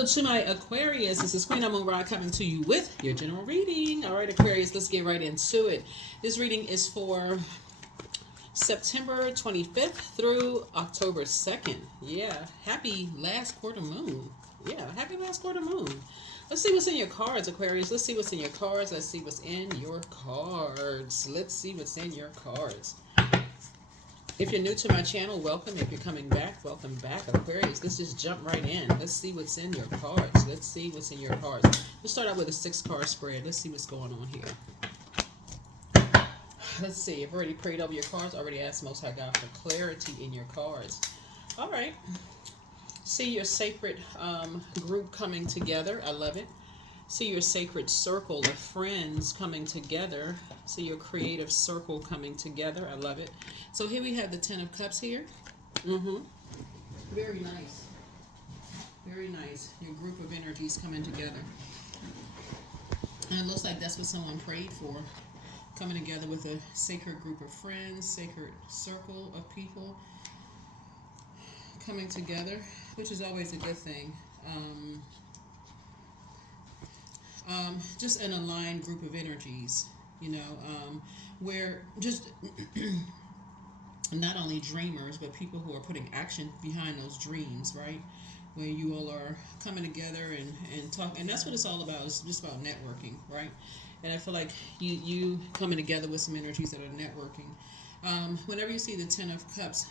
Hello to my Aquarius. This is Queen Amun Ra coming to you with your general reading. All right, Aquarius, let's get right into it. This reading is for September 25th through October 2nd. Yeah, happy last quarter moon. Yeah, happy last quarter moon. Let's see what's in your cards, Aquarius. Let's see what's in your cards. Let's see what's in your cards. Let's see what's in your cards. If you're new to my channel, welcome. If you're coming back, welcome back, Aquarius. Let's just jump right in. Let's see what's in your cards. Let's see what's in your cards. Let's start out with a 6-card spread. Let's see what's going on here. Let's see. I've already prayed over your cards. Already asked Most High God for clarity in your cards. All right. See your sacred group coming together. I love it. See your sacred circle of friends coming together. See your creative circle coming together. I love it. So here we have the 10 of Cups here. Very nice. Very nice. Your group of energies coming together. And it looks like that's what someone prayed for. Coming together with a sacred group of friends, sacred circle of people coming together, which is always a good thing. Just an aligned group of energies, you know, where just not only dreamers, but people who are putting action behind those dreams, right? Where you all are coming together and talk, and that's what it's all about. It's just about networking, right? And I feel like you coming together with some energies that are networking. Whenever you see the 10 of Cups,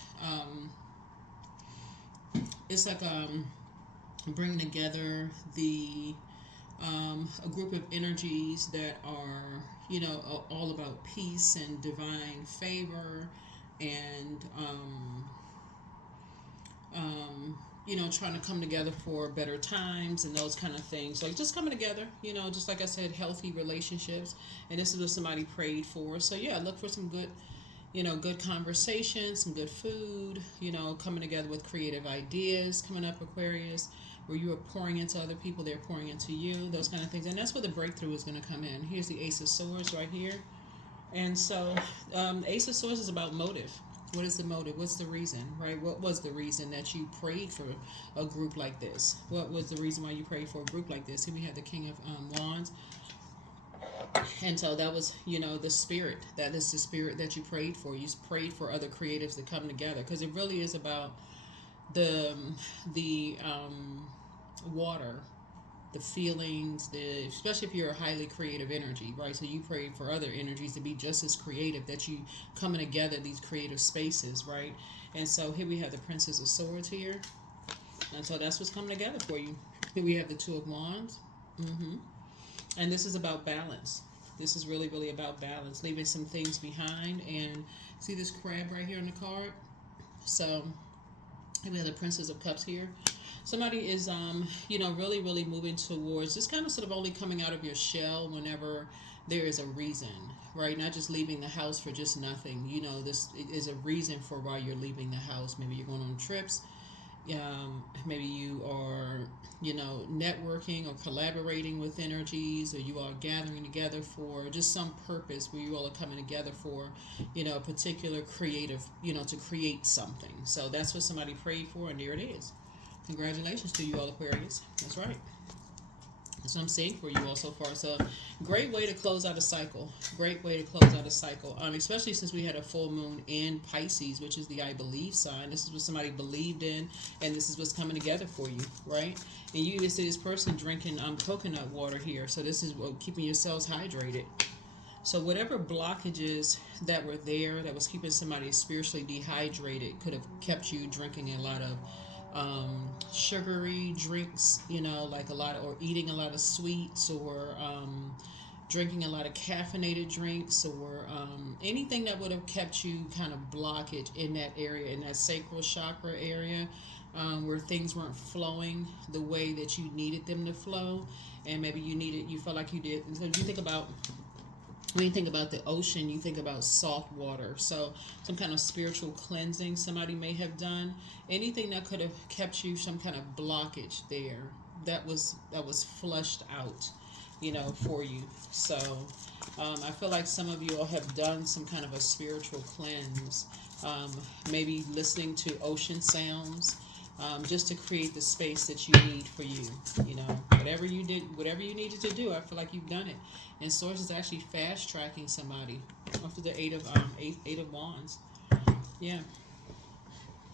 it's like bringing together a group of energies that are, you know, all about peace and divine favor and, you know, trying to come together for better times and those kind of things. Like just coming together, you know, just like I said, healthy relationships. And this is what somebody prayed for. So yeah, look for some good, you know, good conversation, some good food, you know, coming together with creative ideas coming up, Aquarius, where you are pouring into other people, they're pouring into you, those kind of things. And that's where the breakthrough is going to come in. Here's the Ace of Swords right here. And so Ace of Swords is about motive. What is the motive? What's the reason, right? What was the reason that you prayed for a group like this? What was the reason why you prayed for a group like this? Here we have the King of Wands. And so that was, you know, the spirit. That is the spirit that you prayed for. You prayed for other creatives to come together, because it really is about the water, the feelings, especially if you're a highly creative energy, right? So you prayed for other energies to be just as creative, that you coming together, these creative spaces, right? And so here we have the Princess of Swords here. And so that's what's coming together for you. Here we have the Two of Wands. And this is about balance. This is really, really about balance, leaving some things behind. And see this crab right here on the card? So we have the Princess of Cups here. Somebody is, you know, really, really moving towards just kind of sort of only coming out of your shell whenever there is a reason, right? Not just leaving the house for just nothing. You know, this is a reason for why you're leaving the house. Maybe you're going on trips. Maybe you are, you know, networking or collaborating with energies, or you are gathering together for just some purpose where you all are coming together for, you know, a particular creative, you know, to create something. So that's what somebody prayed for, and there it is. Congratulations to you all, Aquarius. That's right. That's what I'm seeing for you all so far. It's a great way to close out a cycle. Great way to close out a cycle. Especially since we had a full moon in Pisces, which is the I believe sign. This is what somebody believed in, and this is what's coming together for you, right? And you even see this person drinking coconut water here. So this is keeping yourselves hydrated. So whatever blockages that were there that was keeping somebody spiritually dehydrated could have kept you drinking a lot of sugary drinks, you know, like or eating a lot of sweets, or drinking a lot of caffeinated drinks, or anything that would have kept you kind of blockage in that area, in that sacral chakra area, where things weren't flowing the way that you needed them to flow, and maybe you felt like you did. So if you think about, when you think about the ocean, you think about salt water. So some kind of spiritual cleansing somebody may have done. Anything that could have kept you some kind of blockage there, that was flushed out, you know, for you. So I feel like some of you all have done some kind of a spiritual cleanse. Maybe listening to ocean sounds, just to create the space that you need for you. You know, whatever you did, whatever you needed to do, I feel like you've done it. And Source is actually fast tracking somebody after the eight of wands. Yeah,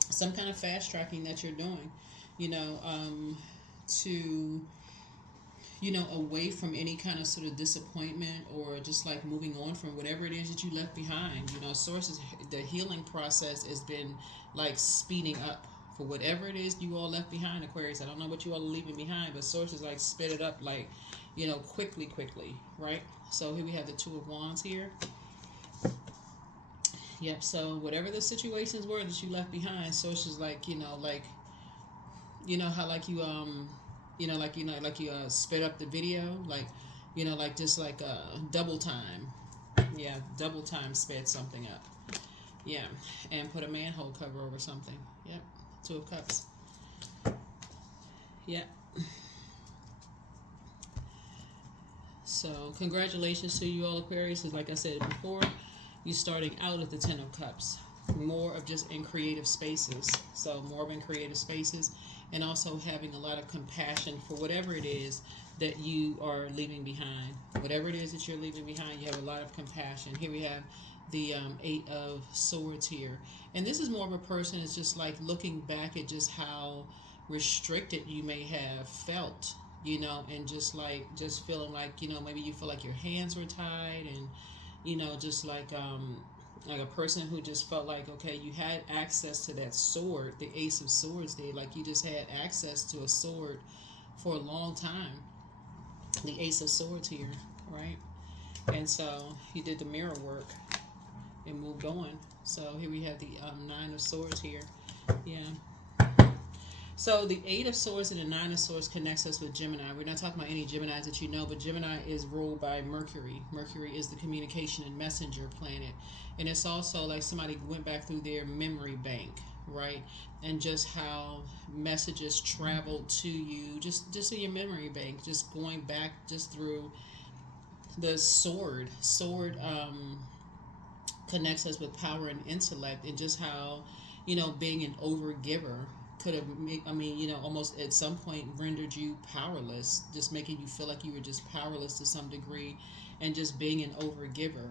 some kind of fast tracking that you're doing. You know, to away from any kind of sort of disappointment, or just like moving on from whatever it is that you left behind. You know, Sources, the healing process has been like speeding up for whatever it is you all left behind, Aquarius. I don't know what you all are leaving behind, but Sources like sped it up, like, quickly, right? So here we have the Two of Wands here. Yep. So whatever the situations were that you left behind, Sources like, how like you sped up the video, like, like just like double time. Yeah, double time sped something up. Yeah, and put a manhole cover over something. Yep, Two of Cups. Yep. So congratulations to you all, Aquarius. Like I said before, you starting out at the Ten of Cups. More of just in creative spaces. So more of in creative spaces, and also having a lot of compassion for whatever it is that you are leaving behind. Whatever it is that you're leaving behind, you have a lot of compassion. Here we have the Eight of Swords here. And this is more of a person that's just like looking back at just how restricted you may have felt, and just feeling like, maybe you feel like your hands were tied, and, just like a person who just felt like, okay, you had access to that sword, the Ace of Swords there, like you just had access to a sword for a long time. The Ace of Swords here, right? And so you did the mirror work and moved on. So here we have the Nine of Swords here. Yeah. So the Eight of Swords and the Nine of Swords connects us with Gemini. We're not talking about any Geminis that you know, but Gemini is ruled by Mercury. Mercury is the communication and messenger planet. And it's also like somebody went back through their memory bank, right? And just how messages traveled to you, just in your memory bank, just going back just through the sword. Connects us with power and intellect, and just how, being an overgiver could have, almost at some point rendered you powerless, just making you feel like you were just powerless to some degree, and just being an overgiver.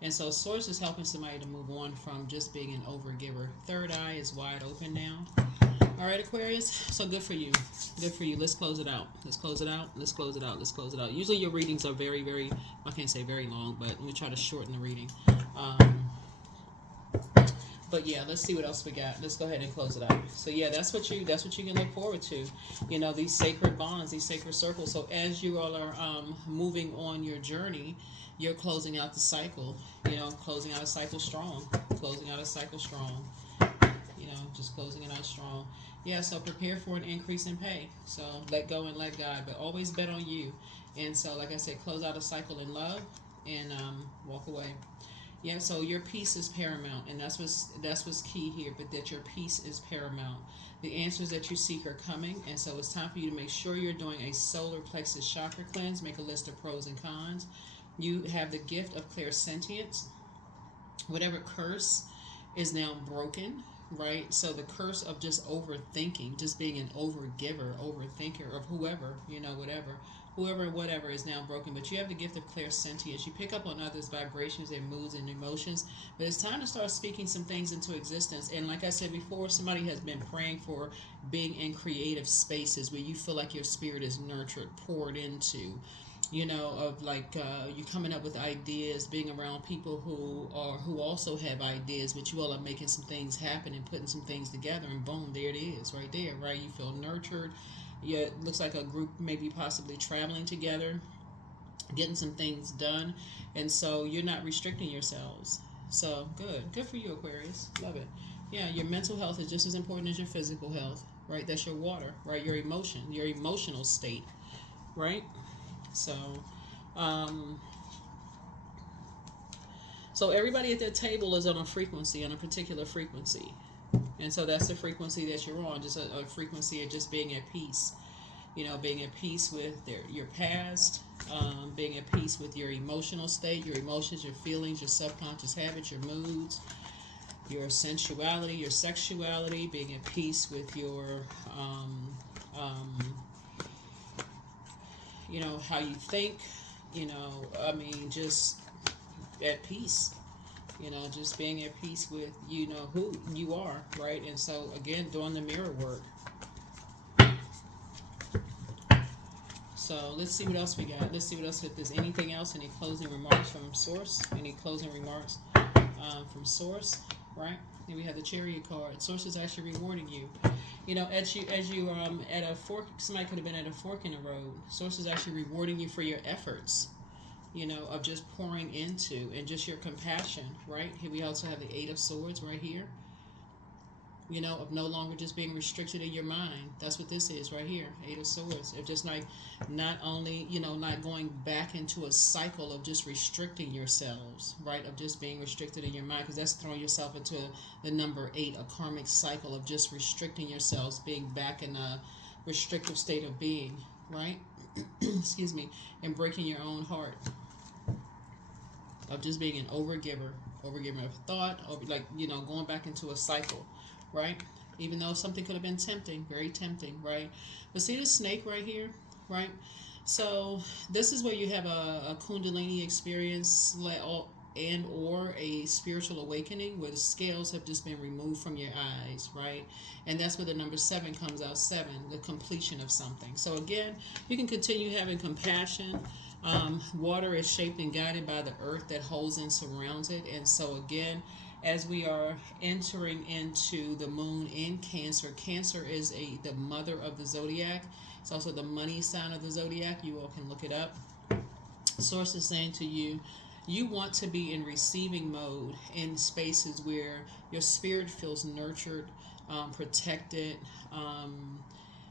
And so Source is helping somebody to move on from just being an overgiver. Third eye is wide open now. All right, Aquarius. So good for you. Good for you. Let's close it out. Let's close it out. Let's close it out. Let's close it out. Usually your readings are very, very, I can't say very long, but we try to shorten the reading. But yeah, let's see what else we got. Let's go ahead and close it out. So yeah, that's what you can look forward to. These sacred bonds, these sacred circles. So as you all are moving on your journey, you're closing out the cycle. Closing out a cycle strong. Closing out a cycle strong. Just closing it out strong. Yeah, so prepare for an increase in pay. So let go and let God, but always bet on you. And so, like I said, close out a cycle in love and walk away. Yeah, so your peace is paramount, and that's what's key here. But that your peace is paramount. The answers that you seek are coming, and so it's time for you to make sure you're doing a solar plexus chakra cleanse. Make a list of pros and cons. You have the gift of clairsentience. Whatever curse is now broken. Right, so the curse of just overthinking, just being an overgiver, overthinker of whoever, whatever is now broken. But you have the gift of clairsentience. You pick up on others' vibrations, their moods and emotions. But it's time to start speaking some things into existence. And like I said before, somebody has been praying for being in creative spaces where you feel like your spirit is nurtured, poured into. Of like you coming up with ideas, being around people who also have ideas, but you all are making some things happen and putting some things together, and boom, there it is, right there, right? You feel nurtured. Yeah, it looks like a group maybe possibly traveling together, getting some things done, and so you're not restricting yourselves. So good for you, Aquarius. Love it. Yeah, your mental health is just as important as your physical health, right? That's your water, right? Your emotional state, right? So, so everybody at that table is on a frequency, on a particular frequency. And so that's the frequency that you're on, just a frequency of just being at peace. Being at peace with your past, being at peace with your emotional state, your emotions, your feelings, your subconscious habits, your moods. your sensuality, your sexuality, being at peace with your, you know, how you think, you know, I mean, just at peace, you know, just being at peace with, you know, who you are, right? And so, again, doing the mirror work. So let's see what else we got. Let's see what else, if there's anything else, any closing remarks from Source, any closing remarks from Source, right? And we have the Chariot card. Source is actually rewarding you. You know, as you at a fork, somebody could have been at a fork in the road. Source is actually rewarding you for your efforts, you know, of just pouring into and just your compassion, right? Here we also have the Eight of Swords right here. You know, of no longer just being restricted in your mind. That's what this is right here, Eight of Swords. Of just like, not only, you know, not going back into a cycle of just restricting yourselves, right? Of just being restricted in your mind, because that's throwing yourself into the number 8, a karmic cycle of just restricting yourselves, being back in a restrictive state of being, right? Excuse me. And breaking your own heart. Of just being an overgiver of thought, over, like, you know, going back into a cycle. Right? Even though something could have been tempting, very tempting, right? But see this snake right here, right? So this is where you have a Kundalini experience and or a spiritual awakening where the scales have just been removed from your eyes, right? And that's where the number 7 comes out, 7, the completion of something. So again, you can continue having compassion. Water is shaped and guided by the earth that holds and surrounds it. And so again, as we are entering into the moon in Cancer, Cancer is the mother of the zodiac. It's also the money sign of the zodiac. You all can look it up. Source is saying to you, you want to be in receiving mode in spaces where your spirit feels nurtured, protected,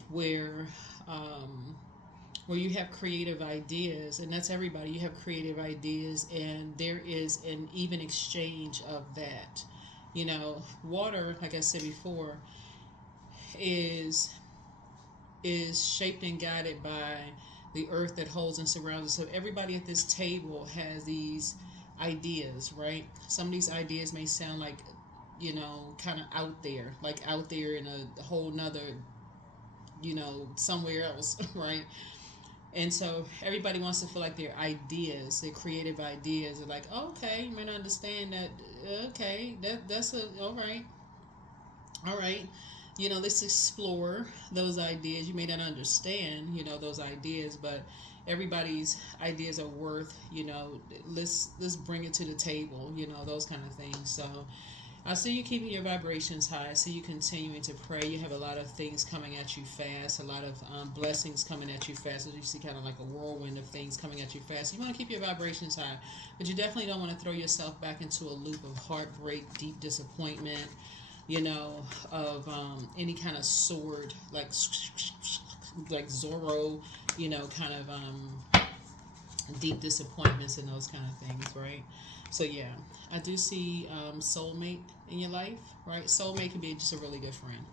where you have creative ideas, and that's everybody. You have creative ideas, and there is an even exchange of that. You know, water, like I said before, is shaped and guided by the earth that holds and surrounds us. So everybody at this table has these ideas, right? Some of these ideas may sound like, you know, kind of out there, like out there in a whole nother, you know, somewhere else, right? And so everybody wants to feel like their ideas, their creative ideas, are like, oh, okay, you may not understand that. Okay, that's all right. You know, let's explore those ideas. You may not understand, you know, those ideas, but everybody's ideas are worth, you know, let's bring it to the table, you know, those kind of things. So I see you keeping your vibrations high. I see you continuing to pray. You have a lot of things coming at you fast, a lot of blessings coming at you fast. As you see, kind of like a whirlwind of things coming at you fast. You want to keep your vibrations high, but you definitely don't want to throw yourself back into a loop of heartbreak, deep disappointment, you know, of any kind of sword, like Zorro, you know, kind of deep disappointments and those kind of things, right? So yeah, I do see soulmate in your life, right? Soulmate can be just a really good friend.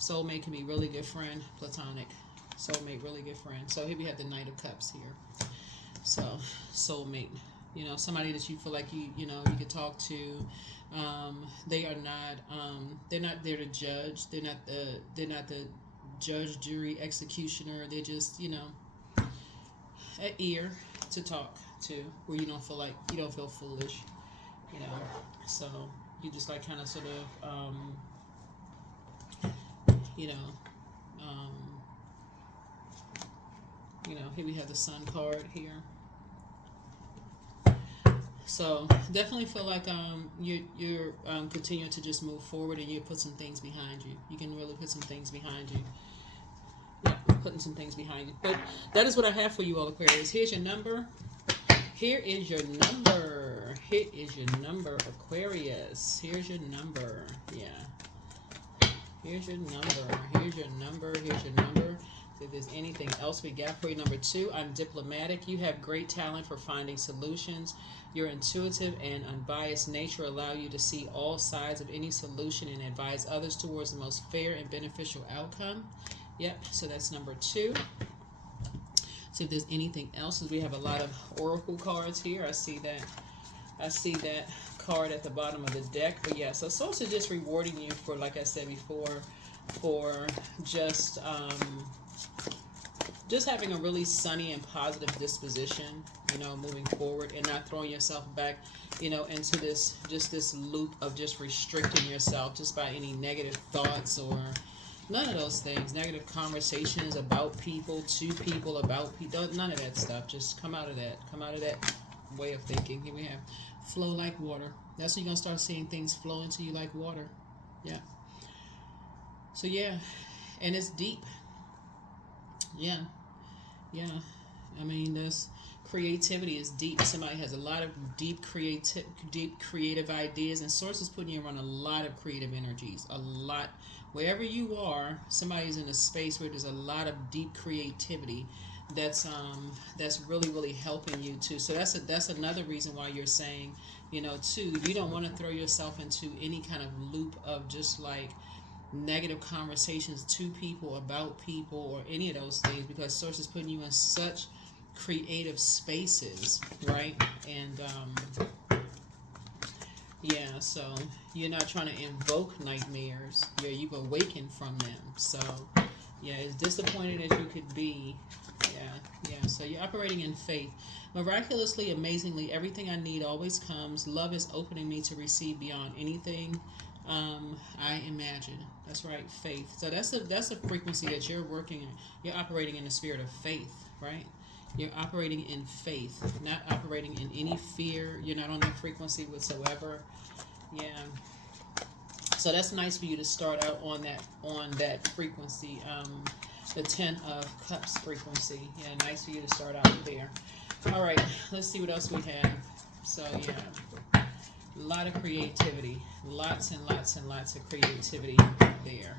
Soulmate can be really good friend, platonic. Soulmate, really good friend. So here we have the Knight of Cups here. So soulmate, you know, somebody that you feel like you know you could talk to. They are not they're not there to judge. They're not the judge, jury, executioner. They're just, you know, an ear to talk to, where you don't feel foolish, you know. So you just like kind of sort of you know, here we have the Sun card here. So definitely feel like you're continuing to just move forward, and you put some things behind you. You can really put some things behind you. Yeah, putting some things behind you. But that is what I have for you all, Aquarius. Here's your number. Here is your number. Here is your number, Aquarius. Here's your number. Yeah. Here's your number. Here's your number. Here's your number. So if there's anything else we got for you, number 2, I'm diplomatic. You have great talent for finding solutions. Your intuitive and unbiased nature allow you to see all sides of any solution and advise others towards the most fair and beneficial outcome. Yep, so that's number 2. See if there's anything else, as we have a lot of oracle cards here. I see that card at the bottom of the deck. But yeah, so Source is just rewarding you for, like I said before, for just having a really sunny and positive disposition, you know, moving forward, and not throwing yourself back, you know, into this loop of just restricting yourself just by any negative thoughts or none of those things, negative conversations about people, to people, about people, none of that stuff. Just come out of that way of thinking. Here we have flow like water. That's when you're going to start seeing things flow into you like water. Yeah. So yeah, and it's deep. Yeah. I mean, this creativity is deep. Somebody has a lot of deep creative ideas, and Source is putting you around a lot of creative energies. A lot. Wherever you are, somebody's in a space where there's a lot of deep creativity that's really, really helping you too. So that's another reason why you're saying, you know, too, you don't want to throw yourself into any kind of loop of just like negative conversations to people, about people, or any of those things, because Source is putting you in such creative spaces, right? And yeah, so you're not trying to invoke nightmares. Yeah, you've awakened from them. So yeah, as disappointed as you could be, yeah. So you're operating in faith. Miraculously, amazingly, everything I need always comes. Love is opening me to receive beyond anything I imagine. That's right, faith. So that's a frequency that you're working in. You're operating in the spirit of faith, right? You're operating in faith, not operating in any fear. You're not on that frequency whatsoever. Yeah. So that's nice for you to start out on that frequency, the 10 of Cups frequency. Yeah, nice for you to start out there. All right, let's see what else we have. So yeah, a lot of creativity, lots and lots and lots of creativity there.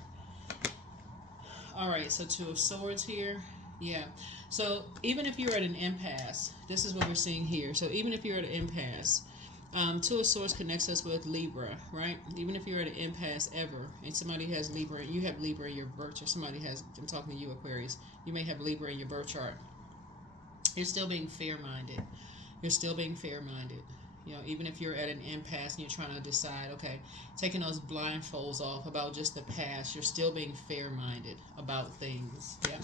All right, so Two of Swords here. Yeah. So even if you're at an impasse, this is what we're seeing here. So even if you're at an impasse, Two of Swords connects us with Libra, right? Even if you're at an impasse ever, and somebody has Libra, you have Libra in your birth chart. Somebody has, I'm talking to you, Aquarius. You may have Libra in your birth chart. You're still being fair-minded. You're still being fair-minded. You know, even if you're at an impasse and you're trying to decide, okay, taking those blindfolds off about just the past, you're still being fair-minded about things. Yeah.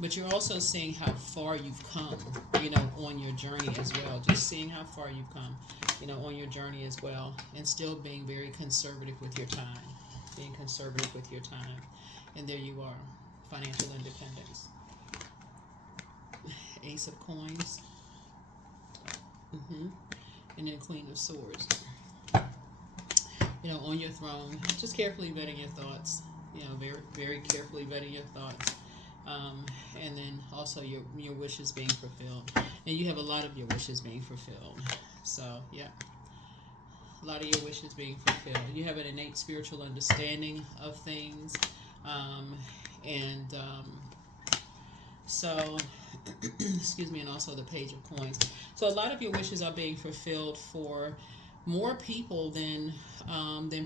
But you're also seeing how far you've come, you know, on your journey as well. Just seeing how far you've come, you know, on your journey as well. And still being very conservative with your time. Being conservative with your time. And there you are. Financial independence. Ace of Coins. And then Queen of Swords. You know, on your throne. Just carefully vetting your thoughts. You know, very, very carefully vetting your thoughts. And then also your wishes being fulfilled. And you have a lot of your wishes being fulfilled. So, yeah. A lot of your wishes being fulfilled. You have an innate spiritual understanding of things. So, excuse me, and also the Page of Coins. So a lot of your wishes are being fulfilled for more people than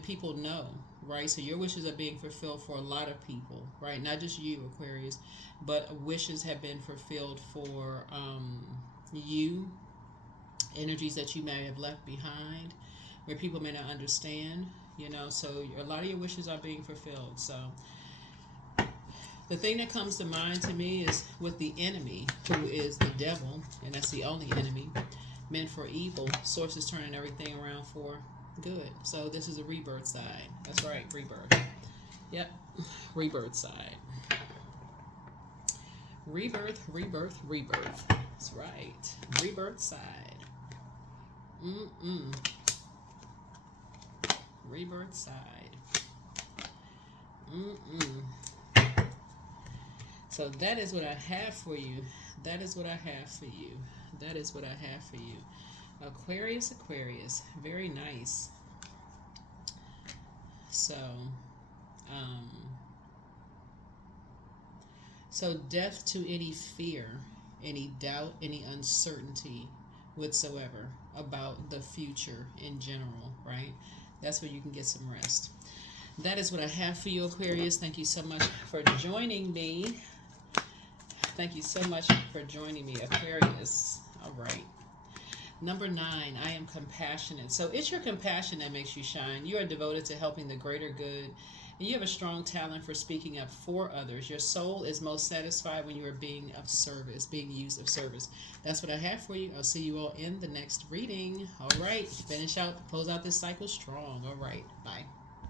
people know, right? So your wishes are being fulfilled for a lot of people, right? Not just you, Aquarius, but wishes have been fulfilled for you, energies that you may have left behind, where people may not understand, you know. So a lot of your wishes are being fulfilled. So the thing that comes to mind to me is with the enemy, who is the devil, and that's the only enemy, meant for evil. Source is turning everything around for good. So this is a rebirth side. That's right, rebirth. Yep, rebirth side. Rebirth, rebirth, rebirth. That's right, rebirth side. Rebirth side. So that is what I have for you. That is what I have for you. That is what I have for you. Aquarius, Aquarius. Very nice. So, so death to any fear, any doubt, any uncertainty whatsoever about the future in general, right? That's where you can get some rest. That is what I have for you, Aquarius. Thank you so much for joining me. Thank you so much for joining me, Aquarius. All right. Number 9, I am compassionate. So it's your compassion that makes you shine. You are devoted to helping the greater good. And you have a strong talent for speaking up for others. Your soul is most satisfied when you are being of service, being used of service. That's what I have for you. I'll see you all in the next reading. All right. Finish out, close out this cycle strong. All right. Bye.